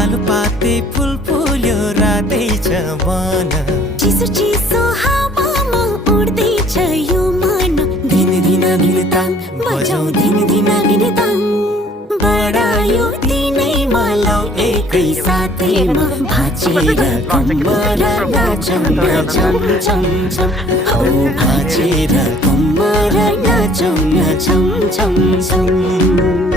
लालुपाते फुल फुल्यो रातै छ मन चिसो चिसो हावामा उड्दैछ यो मन दिन दिन गिनताङ बजाऊ दिन दिन गिनताङ बढायो दिनै मलाउ एकै साथैमा भाँचेर कम्बर नाचौँ नाचौँ छम छम ओ भाँचेर कम्बर नाचौँ नाचौँ छम छम